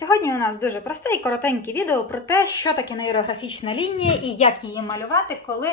Сьогодні у нас дуже просте і коротеньке відео про те, що таке нейрографічна лінія і як її малювати, коли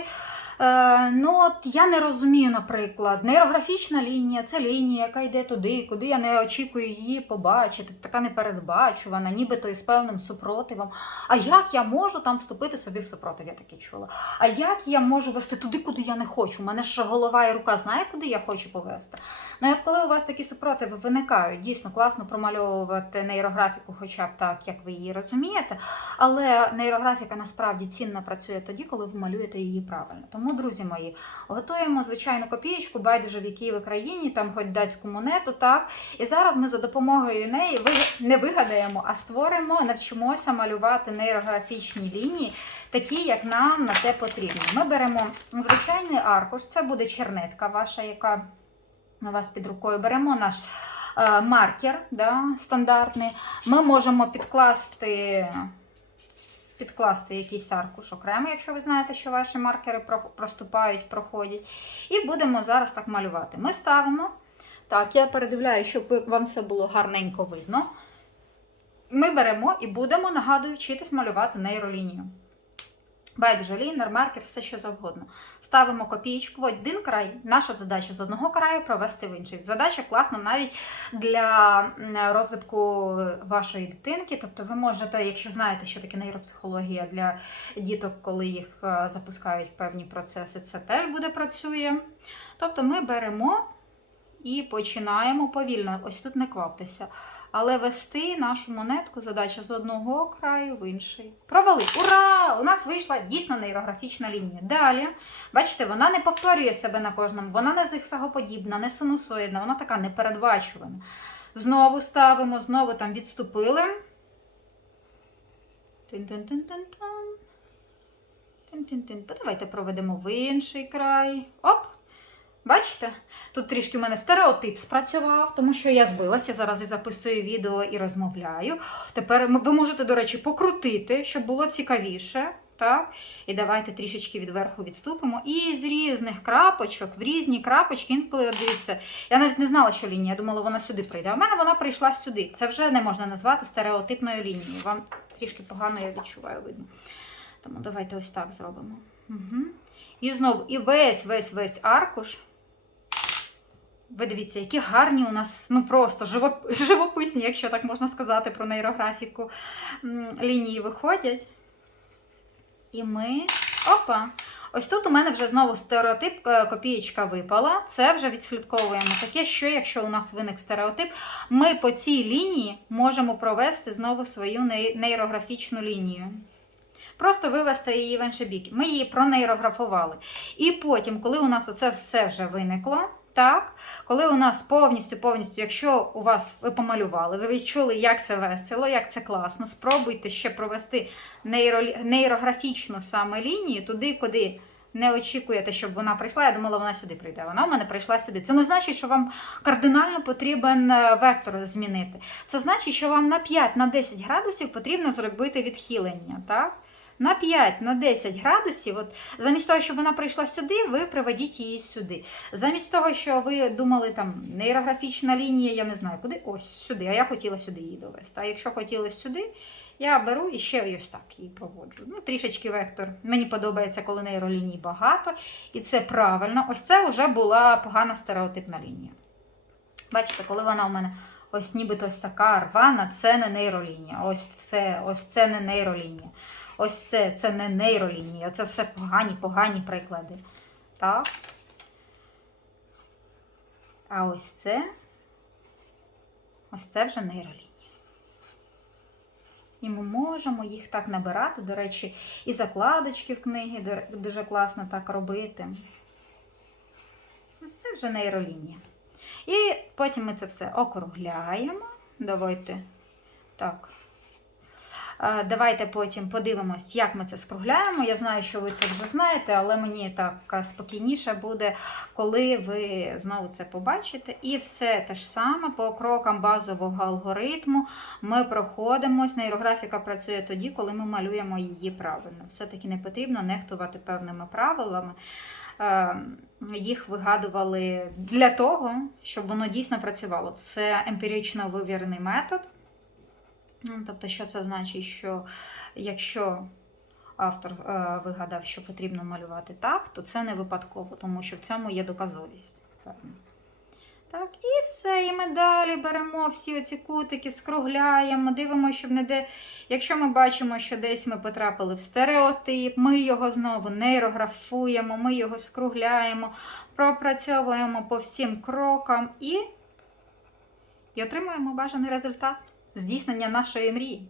ну, от я не розумію, наприклад, нейрографічна лінія це лінія, яка йде туди, куди я не очікую її побачити, така непередбачувана, нібито із певним супротивом. А як я можу там вступити собі в супротив? Я таке чула. А як я можу вести туди, куди я не хочу? У мене ж голова і рука знає, куди я хочу повести. Ну, от коли у вас такі супротиви виникають, дійсно класно промальовувати нейрографіку, хоча б так, як ви її розумієте. Але нейрографіка насправді цінно працює тоді, коли ви малюєте її правильно. Тому, друзі мої, готуємо звичайну копієчку, байдуже в якій ви країні, там хоч датську монету, так. І зараз ми за допомогою неї не вигадаємо, а створимо, навчимося малювати нейрографічні лінії, такі, як нам на те потрібно. Ми беремо звичайний аркуш, це буде чернетка ваша, яка у вас під рукою. Беремо наш е, маркер да, стандартний. Ми можемо підкласти, підкласти якийсь аркуш окремо, якщо ви знаєте, що ваші маркери проступають, проходять. І будемо зараз так малювати. Ми ставимо. Так, я передивляю, щоб вам все було гарненько видно. Ми беремо і будемо, нагадую, вчитись малювати нейролінію. Байдуже лінер, маркер, все що завгодно. Ставимо копієчку в один край. Наша задача з одного краю провести в інший. Задача класна навіть для розвитку вашої дитинки. Тобто, ви можете, якщо знаєте, що таке нейропсихологія для діток, коли їх е, запускають певні процеси, це теж буде працює. Тобто, ми беремо і починаємо повільно. Ось тут не кваптеся. Але вести нашу монетку задача з одного краю в інший. Провели. Ура! У нас вийшла дійсно нейрографічна лінія. Далі, бачите, вона не повторює себе на кожному, вона не зигзагоподібна, не синусоїдна, вона така непередбачувана. Знову ставимо, знову там відступили. Тин-тин-тин-тин-тин. Тин-тин-тин. Давайте проведемо в інший край. Оп! Бачите? Тут трішки в мене стереотип спрацював, тому що я збилася. Зараз і записую відео і розмовляю. Тепер ви можете, до речі, покрутити, щоб було цікавіше. Так? І давайте трішечки відверху відступимо. І з різних крапочок, в різні крапочки, інколи, дивіться, я навіть не знала, що лінія, я думала, вона сюди прийде. В мене вона прийшла сюди. Це вже не можна назвати стереотипною лінією. Вам трішки погано я відчуваю, видно. Тому давайте ось так зробимо. Угу. І знову, і весь, весь, весь аркуш. Ви дивіться, які гарні у нас, ну просто живописні, якщо так можна сказати, про нейрографіку лінії виходять. І ми. Опа! Ось тут у мене вже знову стереотип, е, копієчка випала. Це вже відслідковуємо таке, що якщо у нас виник стереотип, ми по цій лінії можемо провести знову свою нейрографічну лінію. Просто вивести її в інший бік. Ми її пронейрографували. І потім, коли у нас оце все вже виникло, так, коли у нас повністю, повністю, якщо у вас ви помалювали, ви відчули, як це весело, як це класно, спробуйте ще провести нейро, нейрографічну саме лінію туди, куди не очікуєте, щоб вона прийшла. Я думала, вона сюди прийде. Вона в мене прийшла сюди. Це не значить, що вам кардинально потрібен е, вектор змінити. Це значить, що вам на 5-10 градусів потрібно зробити відхилення. так? На 5 на 10 градусів, от замість того, щоб вона прийшла сюди, ви приведіть її сюди. Замість того, що ви думали, там нейрографічна лінія, я не знаю куди, ось сюди, а я хотіла сюди її довести. А якщо хотіла сюди, я беру і ще ось так її проводжу. Ну, трішечки вектор. Мені подобається, коли нейроліній багато, і це правильно. Ось це вже була погана стереотипна лінія. Бачите, коли вона у мене ось нібито ось така рвана, це не нейролінія. Ось це, ось це не нейролінія. Ось це, це не нейролінія. Це все погані, погані приклади. Так. А ось це. Ось це вже нейролінія. І ми можемо їх так набирати. До речі, і закладочки в книги дуже класно так робити. Ось це вже нейролінія. І потім ми це все округляємо. Давайте так. Давайте потім подивимось, як ми це скругляємо. Я знаю, що ви це вже знаєте, але мені так спокійніше буде, коли ви знову це побачите. І все те ж саме по крокам базового алгоритму ми проходимось. Нейрографіка працює тоді, коли ми малюємо її правильно. Все-таки не потрібно нехтувати певними правилами. Е, Їх вигадували для того, щоб воно дійсно працювало. Це емпірично вивірений метод. Ну, тобто, що це значить, що якщо автор е, вигадав, що потрібно малювати так, то це не випадково, тому що в цьому є доказовість. Так, і все. І ми далі беремо всі оці кутики, скругляємо, дивимося, щоб не де. Якщо ми бачимо, що десь ми потрапили в стереотип, ми його знову нейрографуємо, ми його скругляємо, пропрацьовуємо по всім крокам і, і отримуємо бажаний результат здійснення нашої мрії.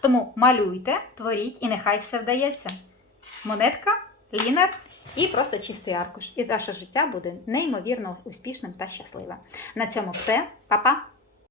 Тому малюйте, творіть і нехай все вдається. Монетка, лінер і просто чистий аркуш. І ваше життя буде неймовірно успішним та щасливим. На цьому все. Па-па!